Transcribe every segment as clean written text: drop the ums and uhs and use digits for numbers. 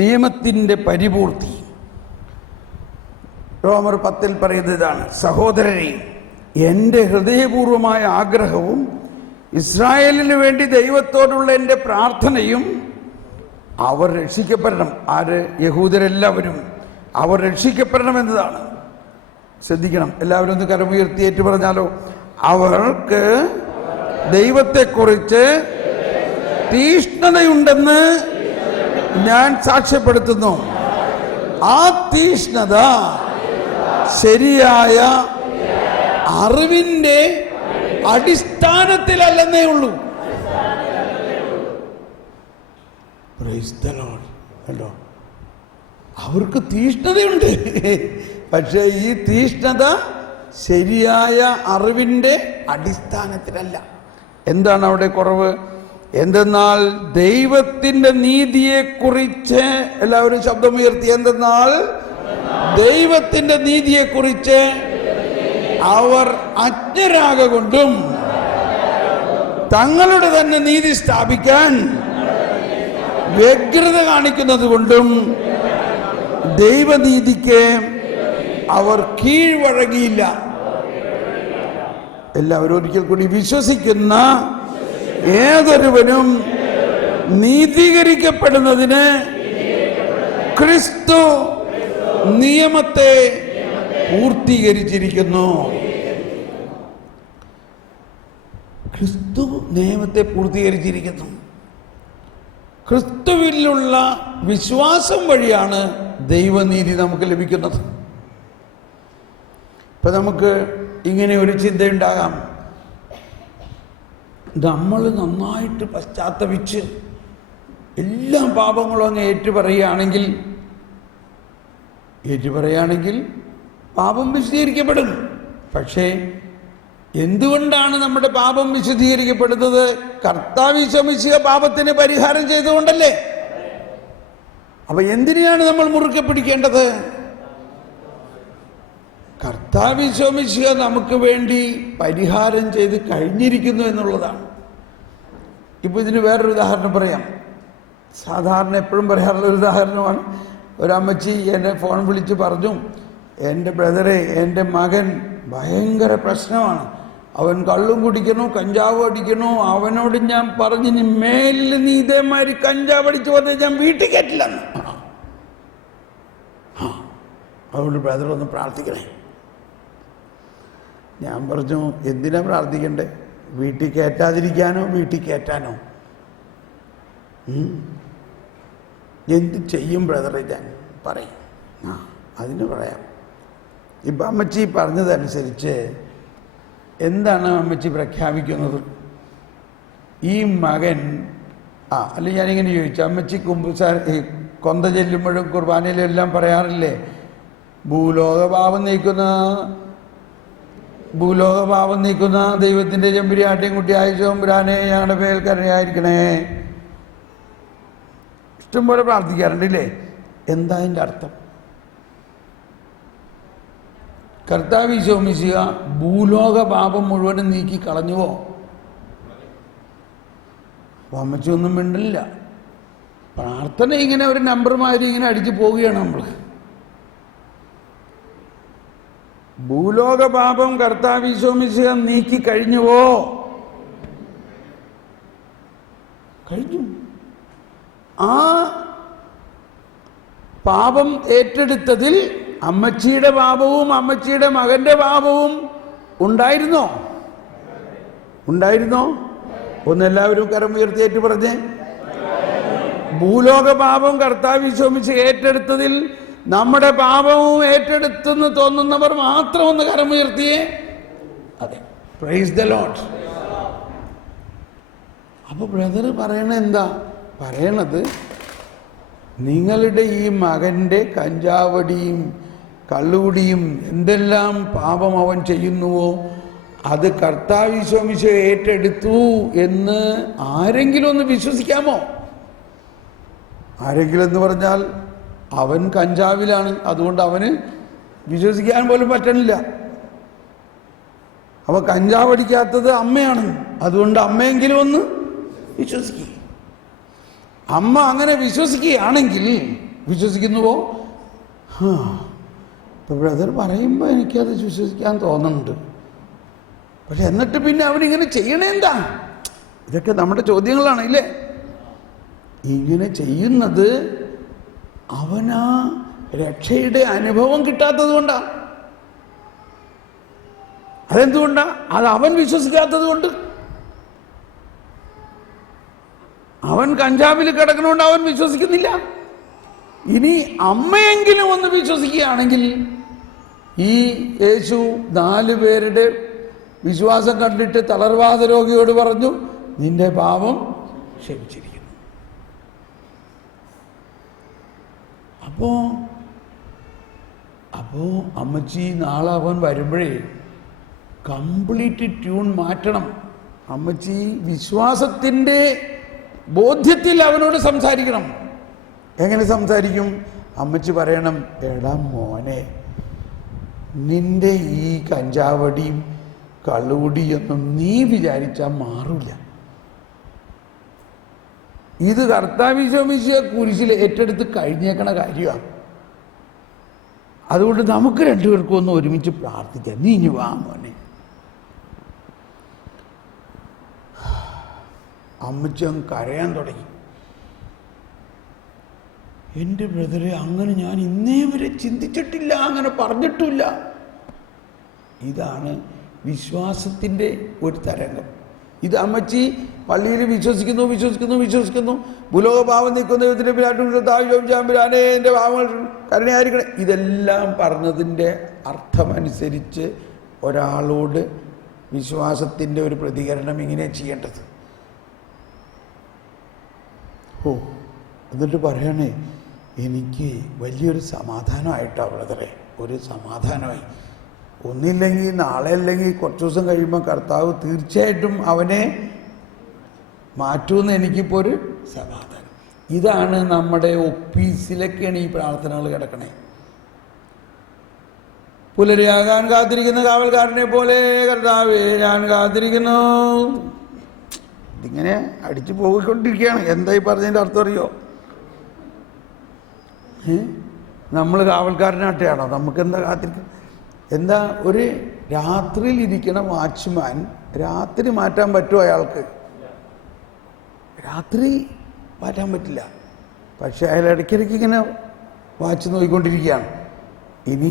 നിയമത്തിൻ്റെ പരിപൂർത്തി. റോമർ 10 പറയുന്നതാണ്, സഹോദരരെ, എൻ്റെ ഹൃദയപൂർവമായ ആഗ്രഹവും ഇസ്രായേലിന് വേണ്ടി ദൈവത്തോടുള്ള എൻ്റെ പ്രാർത്ഥനയും അവർ രക്ഷിക്കപ്പെടണം. ആര്? യഹൂദരെല്ലാവരും അവർ രക്ഷിക്കപ്പെടണമെന്നതാണ്. ശ്രദ്ധിക്കണം, എല്ലാവരും ഒന്ന് കരമുയർത്തി ഏറ്റു പറഞ്ഞാലോ. അവർക്ക് ദൈവത്തെക്കുറിച്ച് തീഷ്ണതയുണ്ടെന്ന് ഞാൻ സാക്ഷ്യപ്പെടുത്തുന്നു. ആ തീഷ്ണത ശരിയായ അറിവിൻ്റെ അടിസ്ഥാനത്തിലല്ലെന്നേ ഉള്ളൂ. Praise the Lord. കണ്ടോ, അവർക്ക് തീഷ്ണതയുണ്ട്, പക്ഷേ ഈ തീഷ്ണത ശരിയായ അറിവിൻ്റെ അടിസ്ഥാനത്തിലല്ല. എന്താണ് അവിടെ കുറവ്? എന്തെന്നാൽ ദൈവത്തിൻ്റെ നീതിയെക്കുറിച്ച്, എല്ലാവരും ശബ്ദമുയർത്തി, എന്തെന്നാൽ ദൈവത്തിൻ്റെ നീതിയെക്കുറിച്ച് അവർ അജ്ഞരാകൊണ്ടും തങ്ങളുടെ തന്നെ നീതി സ്ഥാപിക്കാൻ വ്യഗ്രത കാണിക്കുന്നത് കൊണ്ടും ദൈവനീതിക്ക് അവർ കീഴ്വഴങ്ങിയില്ല. എല്ലാവരും ഒരിക്കൽ കൂടി, വിശ്വസിക്കുന്ന ഏതൊരുവനും നീതീകരിക്കപ്പെടുന്നതിന് ക്രിസ്തു നിയമത്തെ പൂർത്തീകരിച്ചിരിക്കുന്നു. ക്രിസ്തു നിയമത്തെ പൂർത്തീകരിച്ചിരിക്കുന്നു. ക്രിസ്തുവിലുള്ള വിശ്വാസം വഴിയാണ് ദൈവനീതി നമുക്ക് ലഭിക്കുന്നത്. ഇപ്പം നമുക്ക് ഇങ്ങനെ ഒരു ചിന്തയുണ്ടാകാം, നമ്മൾ നന്നായിട്ട് പശ്ചാത്തപിച്ച് എല്ലാ പാപങ്ങളും അങ്ങ് ഏറ്റുപറയുകയാണെങ്കിൽ പാപം വിശദീകരിക്കപ്പെടും. പക്ഷേ എന്തുകൊണ്ടാണ് നമ്മുടെ പാപം വിശദീകരിക്കപ്പെടുന്നത്? കർത്താവ് യേശുമിശിഹ പാപത്തിന് പരിഹാരം ചെയ്തുകൊണ്ടല്ലേ. അപ്പൊ എന്തിനെയാണ് നമ്മൾ മുറുക്കെ പിടിക്കേണ്ടത്? കർത്താവ് യേശുമിശിഹ നമുക്ക് വേണ്ടി പരിഹാരം ചെയ്ത് കഴിഞ്ഞിരിക്കുന്നു എന്നുള്ളതാണ്. ഇപ്പൊ ഇതിന് വേറൊരു ഉദാഹരണം പറയാം. സാധാരണ എപ്പോഴും പറയാറുള്ള ഒരു ഉദാഹരണമാണ്. ഒരമ്മച്ചി എന്നെ ഫോൺ വിളിച്ച് പറഞ്ഞു, എൻ്റെ ബ്രദറെ, എൻ്റെ മകൻ ഭയങ്കര പ്രശ്നമാണ്, അവൻ കള്ളും കുടിക്കണു, കഞ്ചാവ് അടിക്കണു, അവനോട് ഞാൻ പറഞ്ഞു, ഇനി മേലിൽ നീ ഇതേമാതിരി കഞ്ചാവ് അടിച്ചു പറഞ്ഞാൽ ഞാൻ വീട്ടിൽ കയറ്റില്ലെന്ന്. അതുകൊണ്ട് ബ്രദർ ഒന്ന് പ്രാർത്ഥിക്കണേ. ഞാൻ പറഞ്ഞു, എന്തിനാ പ്രാർത്ഥിക്കണ്ടേ? വീട്ടിൽ കയറ്റാതിരിക്കാനോ വീട്ടിൽ കയറ്റാനോ? എന്ത് ചെയ്യും ബ്രദറെ? ഞാൻ പറയും, അതിന് പറയാം. ഇപ്പം അമ്മച്ചി പറഞ്ഞതനുസരിച്ച് എന്താണ് അമ്മച്ചി പ്രഖ്യാപിക്കുന്നത്? ഈ മകൻ അല്ലെങ്കിൽ ഞാനിങ്ങനെ ചോദിച്ചു, അമ്മച്ചി കൊന്ത ചെല്ലുമ്പോഴും കുർബാനയിലും എല്ലാം പറയാറില്ലേ, ഭൂലോകപാപം നീക്കുന്ന ദൈവത്തിൻ്റെ ചെമ്പുരാട്ടിയും കുട്ടി ആയിച്ചോമ്പുരാനെ ഞങ്ങളുടെ മേൽ കരുണയായിരിക്കണേ. ഇഷ്ടംപോലെ പ്രാർത്ഥിക്കാറുണ്ടല്ലേ. എന്താ അതിൻ്റെ അർത്ഥം? കർത്താവ് യേശുമിശിഹ ഭൂലോക പാപം മുഴുവനും നീക്കി കളഞ്ഞുവോ? അമ്മച്ചൊന്നും മിണ്ടില്ല. പ്രാർത്ഥന ഇങ്ങനെ ഒരു നമ്പറുമാതിരി ഇങ്ങനെ അടിച്ചു പോവുകയാണ് നമ്മൾ. ഭൂലോക പാപം കർത്താവ് യേശുമിശിഹ നീക്കി കഴിഞ്ഞുവോ? കഴിഞ്ഞു. ആ പാപം ഏറ്റെടുത്തതിൽ അമ്മച്ചിയുടെ പാപവും അമ്മച്ചിയുടെ മകന്റെ പാപവും ഉണ്ടായിരുന്നോ? ഒന്നെല്ലാവരും കരമുയർത്തിയേറ്റ് പറഞ്ഞേ. ഭൂലോക പാപം കർത്താവ് യേശുമിശിഹ ഏറ്റെടുത്തതിൽ നമ്മുടെ പാപവും ഏറ്റെടുത്തെന്ന് തോന്നുന്നവർ മാത്രം ഒന്ന് കരമുയർത്തിയേ. അതെ, പ്രൈസ് ദി ലോർഡ്. അപ്പൊ ബ്രദർ പറയണത് നിങ്ങളുടെ ഈ മകൻ്റെ കഞ്ചാവടിയും കള്ളുകുടിയും എന്തെല്ലാം പാപം അവൻ ചെയ്യുന്നുവോ അത് കർത്താവ് യേശുമിശിഹ ഏറ്റെടുത്തു എന്ന് ആരെങ്കിലും ഒന്ന് വിശ്വസിക്കാമോ? ആരെങ്കിലും എന്ന് പറഞ്ഞാൽ അവൻ കഞ്ചാവിലാണ്, അതുകൊണ്ട് അവന് വിശ്വസിക്കാൻ പോലും പറ്റണില്ല. അവ കഞ്ചാവടിക്കാത്തത് അമ്മയാണ്, അതുകൊണ്ട് അമ്മയെങ്കിലും ഒന്ന് വിശ്വസിക്കുക. അമ്മ അങ്ങനെ വിശ്വസിക്കുകയാണെങ്കിൽ വിശ്വസിക്കുന്നുവോ? ഇപ്പം ബ്രദർ പറയുമ്പോൾ എനിക്കത് വിശ്വസിക്കാൻ തോന്നുന്നുണ്ട്. പക്ഷെ എന്നിട്ട് പിന്നെ അവനിങ്ങനെ ചെയ്യണേന്താ? ഇതൊക്കെ നമ്മുടെ ചോദ്യങ്ങളാണ്, ഇല്ലേ? ഇങ്ങനെ ചെയ്യുന്നത് അവനാ രക്ഷയുടെ അനുഭവം കിട്ടാത്തത് കൊണ്ടാണ്. അതെന്തുകൊണ്ടാ? അത് അവൻ വിശ്വസിക്കാത്തത് കൊണ്ട്. അവൻ കഞ്ചാവിൽ കിടക്കണോണ്ട് അവൻ വിശ്വസിക്കുന്നില്ല. ഇനി അമ്മയെങ്കിലും ഒന്ന് വിശ്വസിക്കുകയാണെങ്കിൽ, ഈ യേശു 4 പേരുടെ വിശ്വാസം കണ്ടിട്ട് തളർവാദ രോഗിയോട് പറഞ്ഞു, നിന്റെ പാപം ക്ഷമിച്ചിരിക്കുന്നു. അപ്പോ അമ്മച്ചി നാളെ അവൻ വരുമ്പോഴേ കംപ്ലീറ്റ് ട്യൂൺ മാറ്റണം. അമ്മച്ചി വിശ്വാസത്തിൻ്റെ ബോധ്യത്തിൽ അവനോട് സംസാരിക്കണം. എങ്ങനെ സംസാരിക്കും? അമ്മച്ചി പറയണം, എടാ മോനെ, നിന്റെ ഈ കഞ്ചാവടിയും കള്ളുകുടിയൊന്നും നീ വിചാരിച്ചാൽ മാറില്ല. ഇത് കർത്താവിശ്വമിശിയ കുരിശിൽ ഏറ്റെടുത്ത് കഴിഞ്ഞേക്കണ കാര്യമാണ്. അതുകൊണ്ട് നമുക്ക് രണ്ടുപേർക്കും ഒന്ന് ഒരുമിച്ച് പ്രാർത്ഥിക്കാം. നീ ഇനി വാ മോനെ. അമ്മച്ചി അങ്ങ് കരയാൻ തുടങ്ങി. എൻ്റെ ബ്രദറെ, അങ്ങനെ ഞാൻ ഇന്നേ വരെ ചിന്തിച്ചിട്ടില്ല, അങ്ങനെ പറഞ്ഞിട്ടില്ല. ഇതാണ് വിശ്വാസത്തിൻ്റെ ഒരു തരംഗം. ഇത് അമ്മച്ചി പള്ളിയിൽ വിശ്വസിക്കുന്നു. ഭൂലോകപാപം നീക്കുന്ന ദൈവത്തിൻ്റെ പിതാവിനെ എൻ്റെ പാപങ്ങൾ കരുണയായിരിക്കണേ, ഇതെല്ലാം പറഞ്ഞതിൻ്റെ അർത്ഥമനുസരിച്ച് ഒരാളോട് വിശ്വാസത്തിൻ്റെ ഒരു പ്രതികരണം ഇങ്ങനെ ചെയ്യേണ്ടത്. എന്നിട്ട് പറയണേ, എനിക്ക് വലിയൊരു സമാധാനമായിട്ടാണ് ബ്രദറെ, ഒരു സമാധാനമായി. ഒന്നില്ലെങ്കിൽ നാളെ അല്ലെങ്കിൽ കുറച്ച് ദിവസം കഴിയുമ്പോൾ കർത്താവ് തീർച്ചയായിട്ടും അവനെ മാറ്റുമെന്ന് എനിക്കിപ്പോൾ ഒരു സമാധാനം. ഇതാണ് നമ്മുടെ ഓഫീസിലൊക്കെയാണ് ഈ പ്രാർത്ഥനകൾ കിടക്കണേ. പുലരിയാകാൻ കാത്തിരിക്കുന്ന കാവൽക്കാരനെ പോലെ കർത്താവേ ഞാൻ കാത്തിരിക്കുന്നു. ഇതിങ്ങനെ അടിച്ചു പോയിക്കൊണ്ടിരിക്കുകയാണ്. എന്തായി പറഞ്ഞതിൻ്റെ അർത്ഥം അറിയോ? നമ്മൾ കാവൽക്കാരനായിട്ടാണോ? നമുക്കെന്താ കാത്തിരിക്കുക? എന്താ, ഒരു രാത്രിയിൽ ഇരിക്കണ വാച്ച്മാൻ രാത്രി മാറ്റാൻ പറ്റുമോ അയാൾക്ക്? രാത്രി മാറ്റാൻ പറ്റില്ല. പക്ഷെ അയാൾ ഇടയ്ക്കിടയ്ക്ക് ഇങ്ങനെ വാച്ച് നോക്കിക്കൊണ്ടിരിക്കുകയാണ്. ഇനി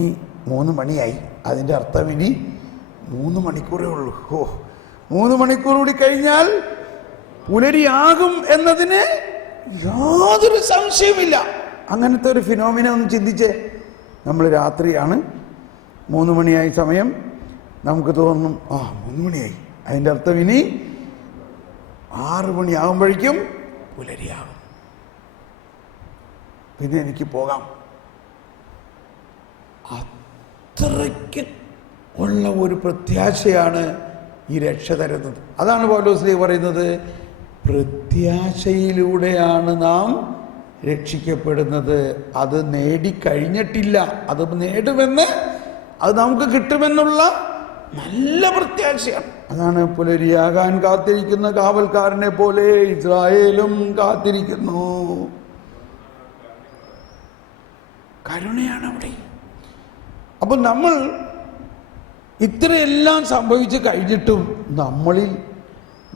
3 മണിയായി, അതിൻ്റെ അർത്ഥം ഇനി 3 മണിക്കൂറേ ഉള്ളൂ. 3 മണിക്കൂർ കൂടി കഴിഞ്ഞാൽ പുലരിയാകും എന്നതിന് യാതൊരു സംശയമില്ല. അങ്ങനത്തെ ഒരു ഫിനോമിന ഒന്ന് ചിന്തിച്ചേ. നമ്മൾ രാത്രിയാണ്, 3 മണിയായി സമയം, നമുക്ക് തോന്നും 3 മണിയായി, അതിൻ്റെ അർത്ഥം ഇനി 6 മണിയാകുമ്പോഴേക്കും പുലരിയാകും, പിന്നെ എനിക്ക് പോകാം. അത്രയ്ക്ക് ഉള്ള ഒരു പ്രത്യാശയാണ് ഈ രക്ഷ തരുന്നത്. അതാണ് പൗലോസ് പറയുന്നത്, പ്രത്യാശയിലൂടെയാണ് നാം രക്ഷിക്കപ്പെടുന്നത്. അത് നേടിക്കഴിഞ്ഞിട്ടില്ല, അത് നേടുമെന്ന്, അത് നമുക്ക് കിട്ടുമെന്നുള്ള നല്ല പ്രത്യാശയാണ്. അതാണ് പുലരിയാകാൻ കാത്തിരിക്കുന്ന കാവൽക്കാരനെ പോലെ ഇസ്രായേലും കാത്തിരിക്കുന്നു. കരുണയാണ് അവിടെ. അപ്പോൾ നമ്മൾ ഇത്രയെല്ലാം സംഭവിച്ചു കഴിഞ്ഞിട്ടും നമ്മളിൽ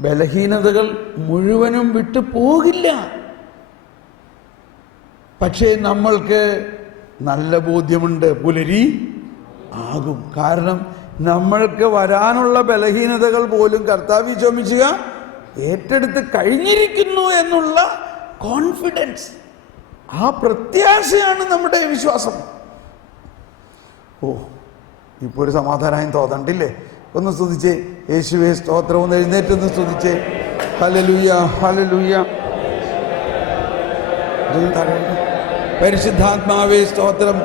ബലഹീനതകൾ മുഴുവനും വിട്ടു പോകില്ല. പക്ഷേ നമ്മൾക്ക് നല്ല ബോധ്യമുണ്ട്, പുലരി ആകും. കാരണം നമ്മൾക്ക് വരാനുള്ള ബലഹീനതകൾ പോലും കർത്താവ് ചുമക്കുക ഏറ്റെടുത്ത് കഴിഞ്ഞിരിക്കുന്നു എന്നുള്ള കോൺഫിഡൻസ്, ആ പ്രത്യാശയാണ് നമ്മുടെ വിശ്വാസം. ഇപ്പോൾ ഒരു സമാധാനം തോന്നണ്ടില്ലേ? ഒന്ന് സ്തുതിച്ചേ, യേശുവേ സ്തോത്രം. ഒന്ന് എഴുന്നേറ്റൊന്ന് സ്തുതിച്ചേ. ഹല്ലേലൂയ, ഹല്ലേലൂയ. പരിശുദ്ധാത്മാവേ സ്തോത്രം.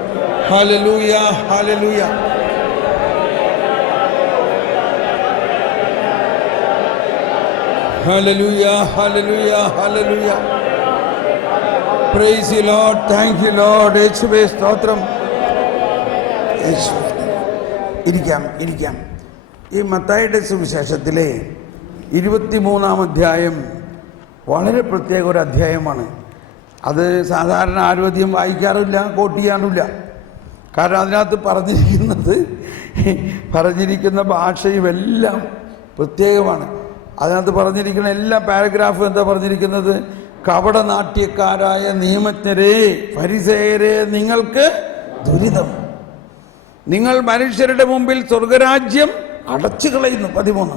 ഹല്ലേലൂയ, ഹല്ലേലൂയ. ഹല്ലേലൂയ, ഹല്ലേലൂയ, ഹല്ലേലൂയ. Praise you lord. Thank you lord. യേശുവേ സ്തോത്രം. ഇരിക്കാം. ഈ മത്തായിയുടെ സുവിശേഷത്തിലെ 23-ാം അധ്യായം വളരെ പ്രത്യേക ഒരു അധ്യായമാണ്. അത് സാധാരണ ആരും അധികം വായിക്കാറില്ല, കോട്ട് ചെയ്യാറില്ല. കാരണം അതിനകത്ത് പറഞ്ഞിരിക്കുന്ന ഭാഷയും എല്ലാം പ്രത്യേകമാണ്. അതിനകത്ത് പറഞ്ഞിരിക്കുന്ന എല്ലാ പാരഗ്രാഫും എന്താ പറഞ്ഞിരിക്കുന്നത്? കപടനാട്യക്കാരായ നിയമജ്ഞരെ, ഫരിസേയരെ, നിങ്ങൾക്ക് ദുരിതം. നിങ്ങൾ മനുഷ്യരുടെ മുമ്പിൽ സ്വർഗരാജ്യം അടച്ചു കളയുന്നു. 13,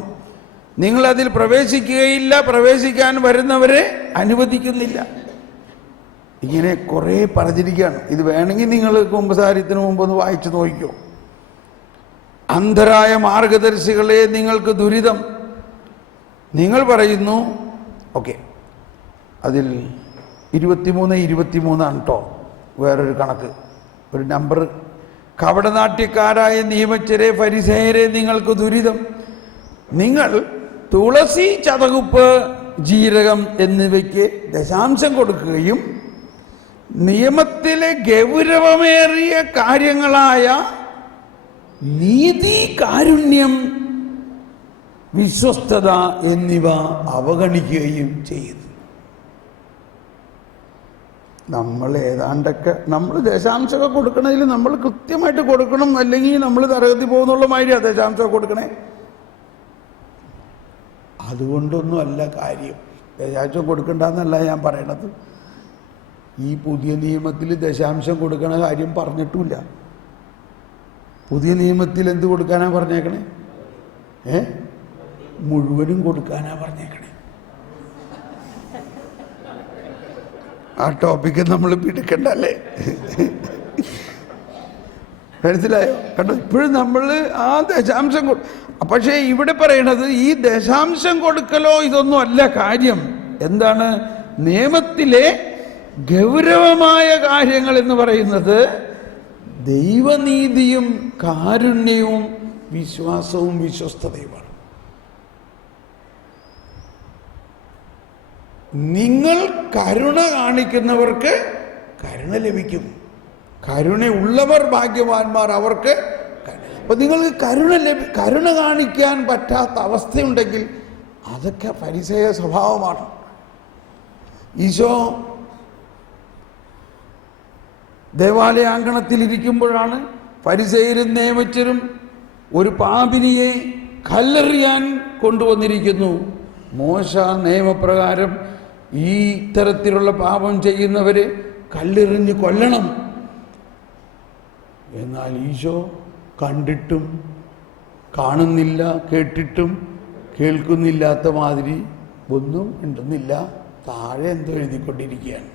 നിങ്ങളതിൽ പ്രവേശിക്കുകയില്ല, പ്രവേശിക്കാൻ വരുന്നവരെ അനുവദിക്കുന്നില്ല. ഇങ്ങനെ കുറേ പറഞ്ഞിരിക്കുകയാണ്. ഇത് വേണമെങ്കിൽ നിങ്ങൾ കുമ്പസാരത്തിന് മുമ്പൊന്ന് വായിച്ചു നോക്കിക്കോ. അന്ധരായ മാർഗദർശികളെ, നിങ്ങൾക്ക് ദുരിതം. നിങ്ങൾ പറയുന്നു, ഓക്കെ, അതിൽ 23 കേട്ടോ വേറൊരു കണക്ക്, ഒരു നമ്പർ. കപടനാട്യക്കാരായ നിയമജ്ഞരെ, ഫരിസേയരെ, നിങ്ങൾക്ക് ദുരിതം. നിങ്ങൾ തുളസി, ചതകുപ്പ്, ജീരകം എന്നിവയ്ക്ക് ദശാംശം കൊടുക്കുകയും നിയമത്തിലെ ഗൗരവമേറിയ കാര്യങ്ങളായ നീതി, കാരുണ്യം, വിശ്വസ്തത എന്നിവ അവഗണിക്കുകയും ചെയ്യുന്നു. നമ്മൾ ഏതാണ്ടൊക്കെ നമ്മൾ ദശാംശമൊക്കെ കൊടുക്കണതിൽ നമ്മൾ കൃത്യമായിട്ട് കൊടുക്കണം, അല്ലെങ്കിൽ നമ്മൾ തരകത്തി പോകുന്നുള്ള മാതിരിയാണ് ദശാംശമൊക്കെ കൊടുക്കണേ. അതുകൊണ്ടൊന്നും അല്ല കാര്യം. ദശാംശം കൊടുക്കണ്ടെന്നല്ല ഞാൻ പറയണത്. ഈ പുതിയ നിയമത്തിൽ ദശാംശം കൊടുക്കണ കാര്യം പറഞ്ഞിട്ടില്ല. പുതിയ നിയമത്തിൽ എന്ത് കൊടുക്കാനാ പറഞ്ഞേക്കണേ? മുഴുവനും കൊടുക്കാനാ പറഞ്ഞേക്കണേ. ആ ടോപ്പിക്ക് നമ്മൾ പിടിക്കണ്ടല്ലേ? മനസ്സിലായോ? കണ്ടോ, ഇപ്പോഴും നമ്മൾ ആ ദശാംശം പക്ഷേ ഇവിടെ പറയണത് ഈ ദശാംശം കൊടുക്കലോ ഇതൊന്നും അല്ല കാര്യം. എന്താണ്? നിയമത്തിലെ ഗൗരവമായ കാര്യങ്ങൾ എന്ന് പറയുന്നത് ദൈവനീതിയും കാരുണ്യവും വിശ്വാസവും വിശ്വസ്തതയുമാണ്. നിങ്ങൾ കരുണ കാണിക്കുന്നവർക്ക് കരുണ ലഭിക്കും. കരുണയുള്ളവർ ഭാഗ്യവാന്മാർ, അവർക്ക്. അപ്പൊ നിങ്ങൾക്ക് കരുണ കാണിക്കാൻ പറ്റാത്ത അവസ്ഥയുണ്ടെങ്കിൽ അതൊക്കെ ഫരിസേയ സ്വഭാവമാണ്. ഈശോ ദേവാലയാങ്കണത്തിലിരിക്കുമ്പോഴാണ് ഫരിസേയരും നിയമജ്ഞരും ഒരു പാപിനിയെ കല്ലെറിയാൻ കൊണ്ടുവന്നിരിക്കുന്നു. മോശ നിയമപ്രകാരം ഈ തരത്തിലുള്ള പാപം ചെയ്യുന്നവരെ കല്ലെറിഞ്ഞ് കൊല്ലണം. എന്നാൽ ഈശോ കണ്ടിട്ടും കാണുന്നില്ല, കേട്ടിട്ടും കേൾക്കുന്നില്ലാത്ത മാതിരി ഒന്നും ഉണ്ടെന്നില്ല. താഴെ എന്തോ എഴുതിക്കൊണ്ടിരിക്കുകയാണ്.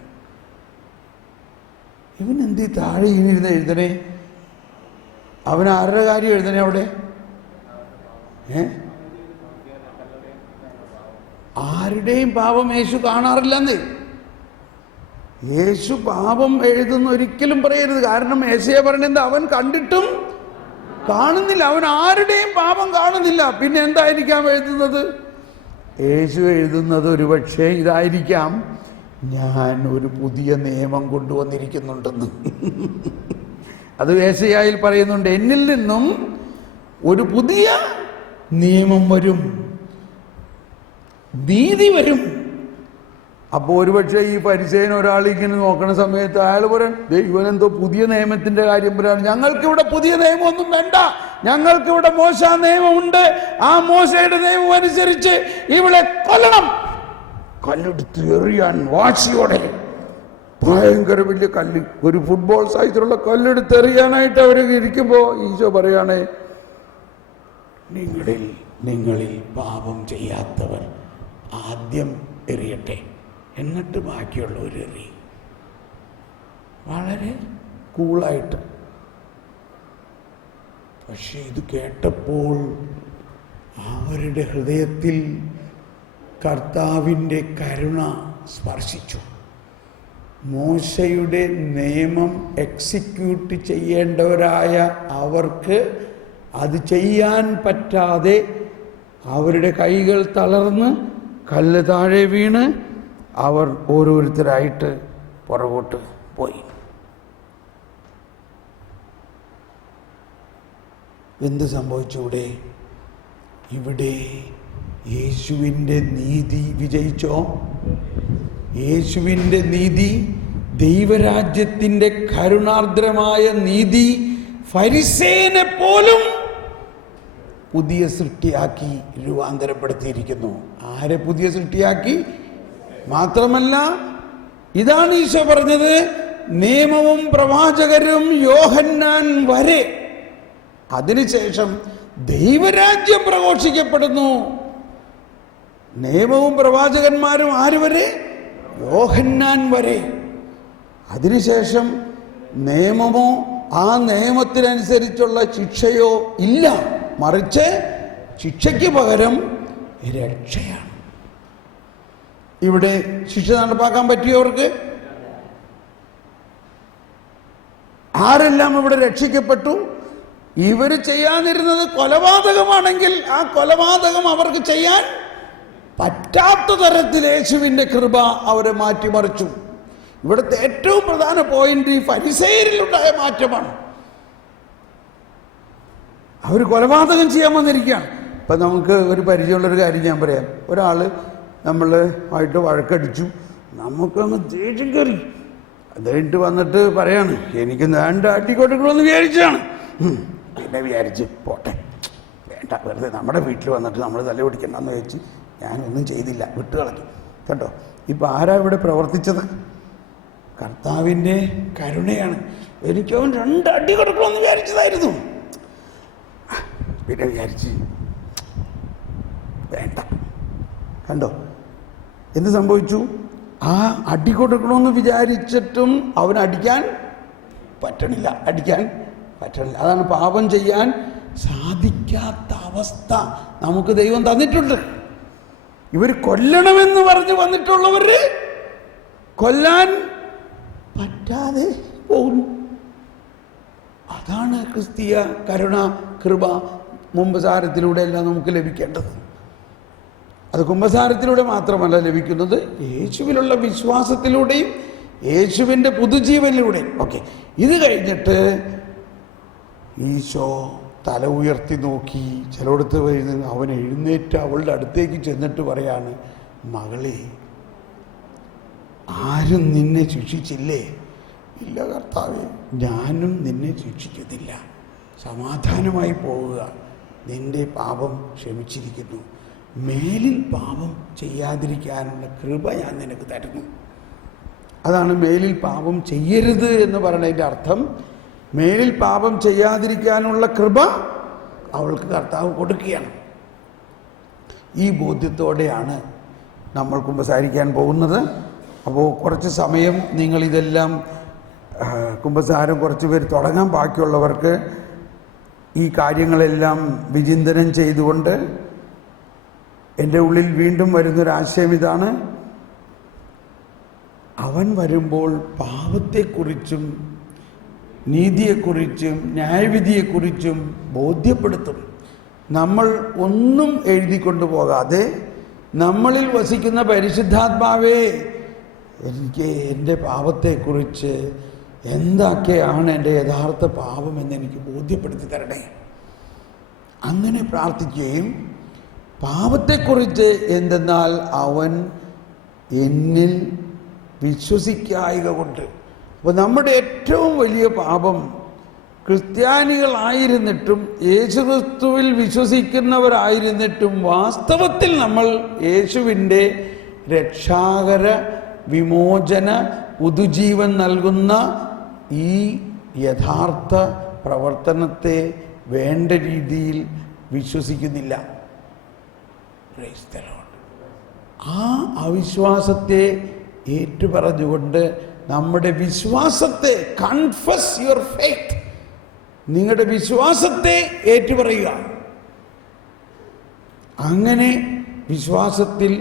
ഇവൻ എന്ത് താഴെ ഇങ്ങനെ എഴുതണേ? അവൻ ആരുടെ കാര്യം എഴുതണേ അവിടെ? ആരുടെയും പാപം യേശു കാണാറില്ലെന്ന്. യേശു പാപം എഴുതുന്ന ഒരിക്കലും പറയരുത്. കാരണം യേശയ്യ പറയുന്നത് അവൻ കണ്ടിട്ടും കാണുന്നില്ല, അവൻ ആരുടെയും പാപം കാണുന്നില്ല. പിന്നെ എന്തായിരിക്കാം എഴുതുന്നത്? യേശു എഴുതുന്നത് ഒരുപക്ഷെ ഇതായിരിക്കാം: ഞാൻ ഒരു പുതിയ നിയമം കൊണ്ടുവന്നിരിക്കുന്നുണ്ടെന്ന്. അത് യേശയ്യായിൽ പറയുന്നുണ്ട്, എന്നിൽ നിന്നും ഒരു പുതിയ നിയമം വരും, നീതി വരും. അപ്പോൾ ഒരുപക്ഷെ ഈ പരിചയന ഒരാൾ ഇങ്ങനെ നോക്കണ സമയത്ത് അയാൾ പറയാൻ, ഇവനെന്തോ പുതിയ നിയമത്തിന്റെ കാര്യം പറയാണ്. ഞങ്ങൾക്കിവിടെ പുതിയ നിയമമൊന്നും വേണ്ട, ഞങ്ങൾക്കിവിടെ മോശ നിയമമുണ്ട്. ആ മോശയുടെ നിയമം അനുസരിച്ച് ഇവളെ കൊല്ലണം. കല്ലെടുത്ത് എറിയാൻ വാശിയോടെ, ഭയങ്കര വലിയ കല്ല്, ഒരു ഫുട്ബോൾ സൈസിലുള്ള കല്ലെടുത്ത് എറിയാനായിട്ട് അവർ ഇരിക്കുമ്പോൾ ഈശോ പറയാണ്, നിങ്ങളിൽ പാപം ചെയ്യാത്തവർ ആദ്യം എറിയട്ടെ, എന്നിട്ട് ബാക്കിയുള്ളവർ എറി. വളരെ കൂളായിട്ട്. പക്ഷെ ഇത് കേട്ടപ്പോൾ അവരുടെ ഹൃദയത്തിൽ കർത്താവിൻ്റെ കരുണ സ്പർശിച്ചു. മോശയുടെ നിയമം എക്സിക്യൂട്ട് ചെയ്യേണ്ടവരായ അവർക്ക് അത് ചെയ്യാൻ പറ്റാതെ അവരുടെ കൈകൾ തളർന്ന് കല്ല് താഴെ വീണ് അവർ ഓരോരുത്തരായിട്ട് പുറകോട്ട് പോയി. എന്ത് സംഭവിച്ചു ഇവിടെ? യേശുവിൻ്റെ നീതി വിജയിച്ചോ? യേശുവിൻ്റെ നീതി ദൈവരാജ്യത്തിൻ്റെ കരുണാർദ്രമായ നീതി ഫരിസേയനെ പോലും പുതിയ സൃഷ്ടിയാക്കി രൂപാന്തരപ്പെടുത്തിയിരിക്കുന്നു. ആരെ പുതിയ സൃഷ്ടിയാക്കി? മാത്രമല്ല, ഇതാണ് ഈശോ പറഞ്ഞത്, നിയമവും പ്രവാചകരും യോഹന്നാൻ വരെ. അതിനുശേഷം ദൈവരാജ്യം പ്രഘോഷിക്കപ്പെടുന്നു. നിയമവും പ്രവാചകന്മാരും ആര് വരെ? യോഹന്നാൻ വരെ. അതിനുശേഷം നിയമമോ ആ നിയമത്തിനനുസരിച്ചുള്ള ശിക്ഷയോ ഇല്ല, മറിച്ച് ശിക്ഷയ്ക്ക് പകരം രക്ഷയാണ്. ഇവിടെ ശിക്ഷ നടപ്പാക്കാൻ പറ്റിയവർക്ക് ആരെല്ലാം ഇവിടെ രക്ഷിക്കപ്പെട്ടു? ഇവർ ചെയ്യാതിരുന്നത് കൊലപാതകമാണെങ്കിൽ ആ കൊലപാതകം അവർക്ക് ചെയ്യാൻ പറ്റാത്ത തരത്തിൽ യേശുവിൻ്റെ കൃപ അവരെ മാറ്റിമറിച്ചു. ഇവിടുത്തെ ഏറ്റവും പ്രധാന പോയിന്റ് ഈ ഫരിസേയരിലുണ്ടായ മാറ്റമാണ്. അവർ കൊലപാതകം ചെയ്യാൻ വന്നിരിക്കുകയാണ്. ഇപ്പം നമുക്ക് ഒരു പരിചയമുള്ളൊരു കാര്യം ഞാൻ പറയാം. ഒരാൾ ആയിട്ട് വഴക്കടിച്ചു, നമുക്കങ്ങ് ദേഷ്യം കയറി. അത് കഴിഞ്ഞിട്ട് വന്നിട്ട് പറയാണ്, എനിക്ക് വേണ്ട അടിക്കൊടുക്കണമെന്ന് വിചാരിച്ചാണ്. പിന്നെ വിചാരിച്ച് പോട്ടെ, വേണ്ട, വെറുതെ നമ്മുടെ വീട്ടിൽ വന്നിട്ട് നമ്മൾ തല പിടിക്കണ്ടെന്ന് വെച്ച് ഞാനൊന്നും ചെയ്തില്ല, വിട്ടുകളഞ്ഞു. കേട്ടോ, ഇപ്പം ആരാ ഇവിടെ പ്രവർത്തിച്ചത്? കർത്താവിൻ്റെ കരുണയാണ്. എനിക്കവൻ 2 അടി കൊടുക്കണമെന്ന് വിചാരിച്ചതായിരുന്നു. പിന്നെ വിചാരിച്ച് വേണ്ട. കണ്ടോ എന്ത് സംഭവിച്ചു? ആ അടി കൊടുക്കണമെന്ന് വിചാരിച്ചിട്ടും അവൻ അടിക്കാൻ പറ്റണില്ല. അതാണ് പാപം ചെയ്യാൻ സാധിക്കാത്ത അവസ്ഥ നമുക്ക് ദൈവം തന്നിട്ടുണ്ട്. ഇവർ കൊല്ലണമെന്ന് പറഞ്ഞ് വന്നിട്ടുള്ളവർ കൊല്ലാൻ പറ്റാതെ പോകുന്നു. അതാണ് ക്രിസ്തീയ കരുണ, കൃപ കുമ്പസാരത്തിലൂടെ എല്ലാം നമുക്ക് ലഭിക്കേണ്ടത്. അത് കുമ്പസാരത്തിലൂടെ മാത്രമല്ല ലഭിക്കുന്നത്, യേശുവിലുള്ള വിശ്വാസത്തിലൂടെയും യേശുവിൻ്റെ പുതുജീവനിലൂടെയും. ഓക്കെ, ഇത് കഴിഞ്ഞിട്ട് ഈശോ തല ഉയർത്തി നോക്കി, ചിലയിടത്ത് വരുന്ന അവൻ എഴുന്നേറ്റ് അവളുടെ അടുത്തേക്ക് ചെന്നിട്ട് പറയാണ്, മകളെ, ആരും നിന്നെ ശിക്ഷിച്ചില്ലേ? ഇല്ല കർത്താവേ, ഞാനും നിന്നെ ശിക്ഷിക്കുന്നില്ല. സമാധാനമായി പോവുക, നിന്റെ പാപം ക്ഷമിച്ചിരിക്കുന്നു. മേലിൽ പാപം ചെയ്യാതിരിക്കാനുള്ള കൃപ ഞാൻ നിനക്ക് തരുന്നു. അതാണ് മേലിൽ പാപം ചെയ്യരുത് എന്ന് പറയുന്നതിൻ്റെ അർത്ഥം. മേലിൽ പാപം ചെയ്യാതിരിക്കാനുള്ള കൃപ അവൾക്ക് കർത്താവ് കൊടുക്കുകയാണ്. ഈ ബോധ്യത്തോടെയാണ് നമ്മൾ കുമ്പസാരിക്കാൻ പോകുന്നത്. അപ്പോൾ കുറച്ച് സമയം നിങ്ങളിതെല്ലാം കുമ്പസാരം കുറച്ച് പേര് തുടങ്ങാൻ, ബാക്കിയുള്ളവർക്ക് ഈ കാര്യങ്ങളെല്ലാം വിചിന്തനം ചെയ്തുകൊണ്ട് എൻ്റെ ഉള്ളിൽ വീണ്ടും വരുന്നൊരാശയം ഇതാണ്: അവൻ വരുമ്പോൾ പാപത്തെക്കുറിച്ചും നീതിയെക്കുറിച്ചും ന്യായവിധിയെക്കുറിച്ചും ബോധ്യപ്പെടുത്തും. നമ്മൾ ഒന്നും എഴുതിക്കൊണ്ടു പോകാതെ നമ്മളിൽ വസിക്കുന്ന പരിശുദ്ധാത്മാവേ, എനിക്ക് എൻ്റെ പാപത്തെക്കുറിച്ച് എന്തൊക്കെയാണ് എൻ്റെ യഥാർത്ഥ പാപം എന്നെനിക്ക് ബോധ്യപ്പെടുത്തി തരണേ. അങ്ങനെ പ്രാർത്ഥിക്കുകയും, പാപത്തെക്കുറിച്ച് എന്തെന്നാൽ അവൻ എന്നിൽ വിശ്വസിക്കായിക കൊണ്ട്. അപ്പോൾ നമ്മുടെ ഏറ്റവും വലിയ പാപം, ക്രിസ്ത്യാനികളായിരുന്നിട്ടും യേശുക്രിസ്തുവിൽ വിശ്വസിക്കുന്നവരായിരുന്നിട്ടും വാസ്തവത്തിൽ നമ്മൾ യേശുവിൻ്റെ രക്ഷാകര വിമോചന പുതുജീവൻ നൽകുന്ന ഈ യഥാർത്ഥ പ്രവർത്തനത്തെ വേണ്ട രീതിയിൽ വിശ്വസിക്കുന്നില്ല. Praise the Lord. ആ അവിശ്വാസത്തെ ഏറ്റുപറഞ്ഞുകൊണ്ട് നമ്മുടെ വിശ്വാസത്തെ, കൺഫസ് യുവർ ഫെയ്ത്ത്, നിങ്ങളുടെ വിശ്വാസത്തെ ഏറ്റുപറയുക. അങ്ങനെ വിശ്വാസത്തിൽ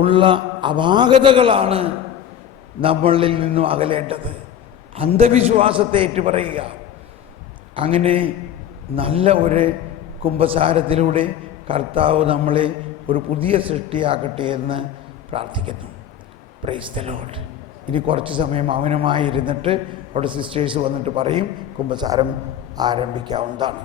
ഉള്ള അപാകതകളാണ് നമ്മളിൽ നിന്നും അകലേണ്ടത്. അന്ധവിശ്വാസത്തെ ഏറ്റുപറയുക. അങ്ങനെ നല്ല ഒരു കുമ്പസാരത്തിലൂടെ കർത്താവ് നമ്മളെ ഒരു പുതിയ സൃഷ്ടിയാക്കട്ടെ എന്ന് പ്രാർത്ഥിക്കുന്നു. Praise the Lord. ഇനി കുറച്ച് സമയം മൗനമായി ഇരുന്നിട്ട് അവിടെ സിസ്റ്റേഴ്സ് വന്നിട്ട് പറയും, കുമ്പസാരം ആരംഭിക്കാവുന്നതാണ്.